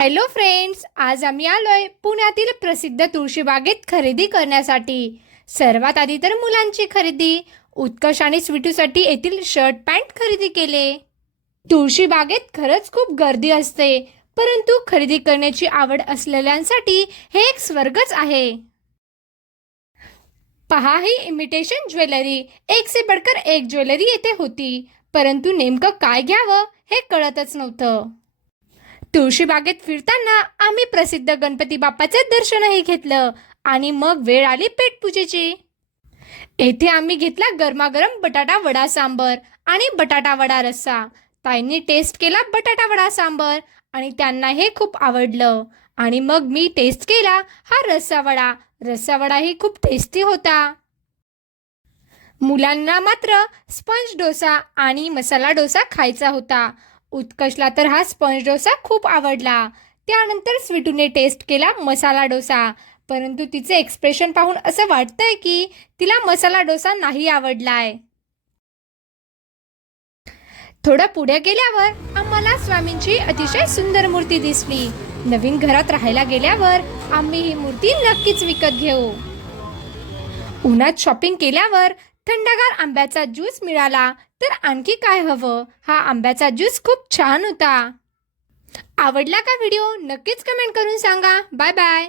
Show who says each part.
Speaker 1: Hello friends आज आम्ही आलोय पुण्यातील प्रसिद्ध तुळशीबागेत खरेदी करण्यासाठी. सर्वात आधी तर मुलांची खरेदी. उत्कर्ष आणि स्वीटूसाठी येथील शर्ट पॅन्ट खरेदी केले. तुळशीबागेत खरंच खूप गर्दी असते परंतु खरेदी करण्याची आवड असलेल्यांसाठी हे एक स्वर्गच आहे. पहा ही इमिटेशन ज्वेलरी. एक से बडकर एक ज्वेलरी येथे होती परंतु नेमकं काय घ्यावं हे कळतच नव्हतं. तुळशीबागेत फिरताना आम्ही प्रसिद्ध गणपती बाप्पाचे दर्शनही घेतलं आणि मग वेळ आली पेटपूजेची येथे आम्ही घेतला गरमागरम बटाटा वडा सांबर आणि बटाटा वडा रस्सा. ताईंनी टेस्ट केला बटाटा वडा सांबर आणि त्यांना हे खूप आवडलं. आणि मग मी टेस्ट केला हा रस्सा वडा. रस्सा वडाही खूप टेस्टी होता. मुलांना मात्र स्पंज डोसा आणि मसाला डोसा खायचा होता. उत्कर्षला तर हा स्पंज डोसा खूप आवडला. त्यानंतर स्वीटूने टेस्ट केला मसाला डोसा. परंतु तिचे एक्सप्रेशन पाहून असं वाटतंय की तिला मसाला डोसा नाही आवडलाय. थोडं पुढे गेल्यावर आम्हाला स्वामींची अतिशय सुंदर मूर्ती दिसली. नवीन घरात राहायला गेल्यावर आम्ही ही मूर्ती नक्कीच विकत घेऊ. उन्हात शॉपिंग केल्यावर थंडगार आंब्याचा ज्यूस मिळाला तर आणखी काय हवं? हा आंब्याचा ज्यूस खूप छान होता. आवडला का व्हिडिओ? नक्कीच कमेंट करून सांगा. Bye bye.